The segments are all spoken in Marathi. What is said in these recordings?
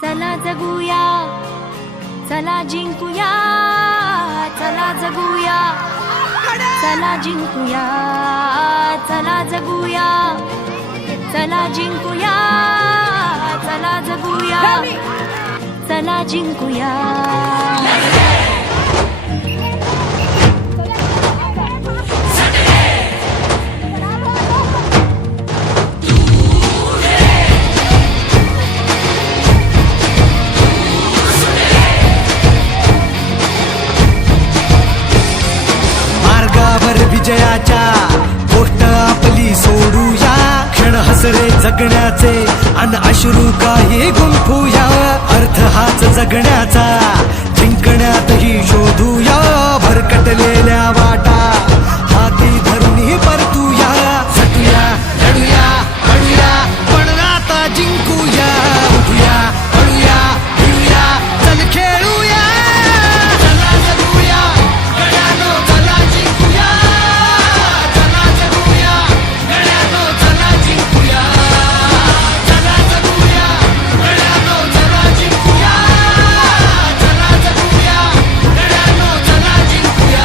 चला जगूया, चला जिंकूया, चला जगूया, चला जिंकूया, चला जगूया, चला जिंकूया, चला जगूया, चला जिंकूया. विजयाच्या गोष्ट आपली सोडूया, क्षण हसरे जगण्याचे अन अश्रू काही गुंफूया. अर्थ हाच जगण्याचा, जिंकण्यातही शोधूया. भरकटलेल्या वाटा हाती धरून परतूया. झटूया, लढूया, पडूया, पण आता जिंकूया. उठूया, पडूया, भिडूया, चल खेळूया. चला जगूया, गड्यानो चला जिंकूया. चला जगूया, गड्यानो चला जिंकूया. चला जगूया, गड्यानो चला जिंकूया. चला जगूया, गड्यानो चला जिंकूया.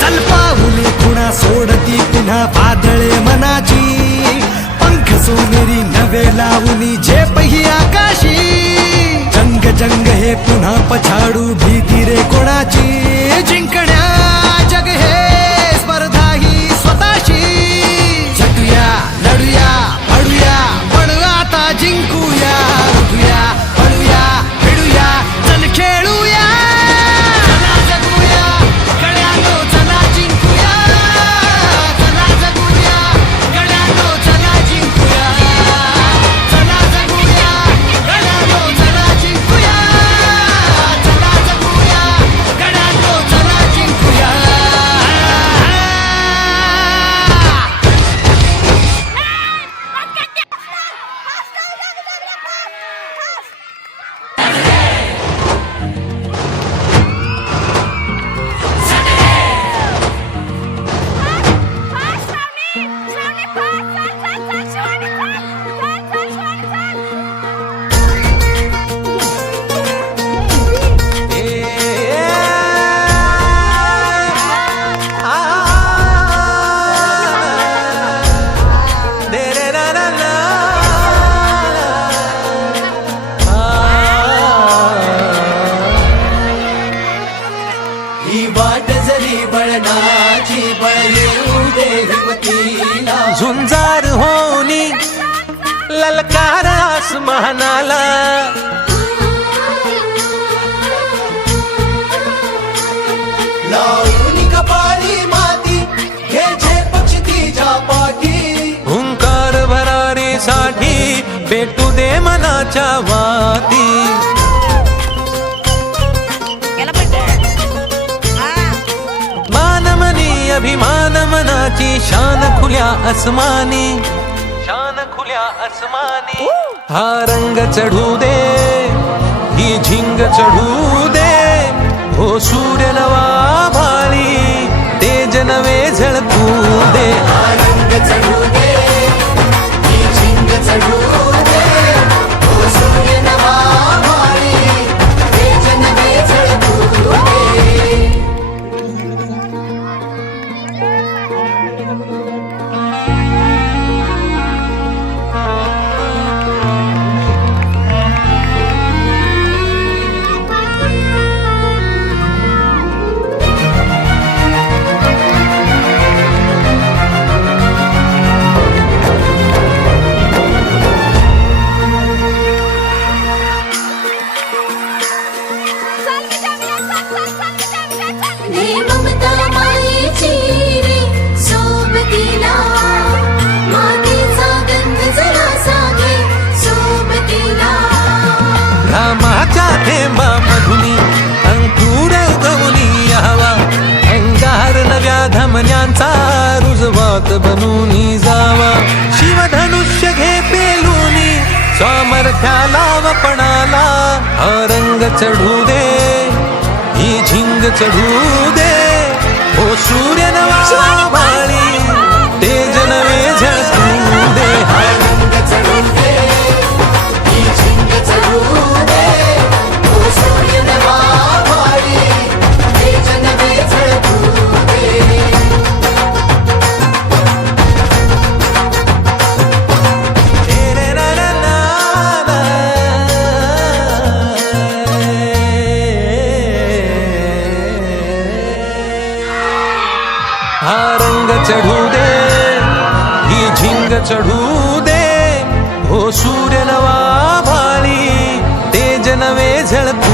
चल पाऊले खुणा सोडती पुन्हा पादळे मनाची. पंख सोनेरी नवे लावूनी जे पही आकाशी. जंग जंग हे पुन्हा पछाडू भीती रे कोणाची. जिंकण्या जग हे स्पर्धा ही स्वतःशी. झटूया, लढूया, पडूया, पण आता जिंकूया. उठूया, पडूया, भिडूया, चल खेळूया. चला जगूया, गड्यानो चला जिंकूया. चला जगूया, गड्यानो चला जिंकूया. चला जगूया, गड्यानो चला जिंकूया. चला जगूया, गड्यानो चला जिंकूया. ही वाट जरी बळणाची बळ येऊ दे हिमतीला. झुंजार होनी ललकार आसमानाला. लावून कपाळी माती घ्यायचे पक्ष तिच्या पाठी. हुंकार भरारीसाठी पेटू दे मनाच्या वाती. मानमनी अभिमान मनाची शान खुल्या आसमानी. शान खुल्या आसमानी. हा रंग चढू दे, ही झिंग चढू दे. हो सूर्य नवा भाळी, तेज नवे झळकू दे. रंग चढू दे, ही झिंग चढू दे. हो सूर्य नवा भाळी, तेज नवे झळकू दे. घामाच्या थेंबामधुनी अंकुर गवली हवा. अंगार नव्या धमन्यांचा रुजवात बनून जावा. शिवधनुष्य घे सामर्थ्याला व पणाला हा रंग चढू दे, ही झिंग चढू दे. ओ सूर्य नवा बाळी तेज नवे झळकू दे. हा रंग चढू दे, ही झिंग चढू दे. ओ सूर्य नवा भाळी, तेज नवे झळकू दे. हा रंग चढू दे, ही झिंग चढू दे. ओ सूर्य नवा भाळी तेज नवे झळकू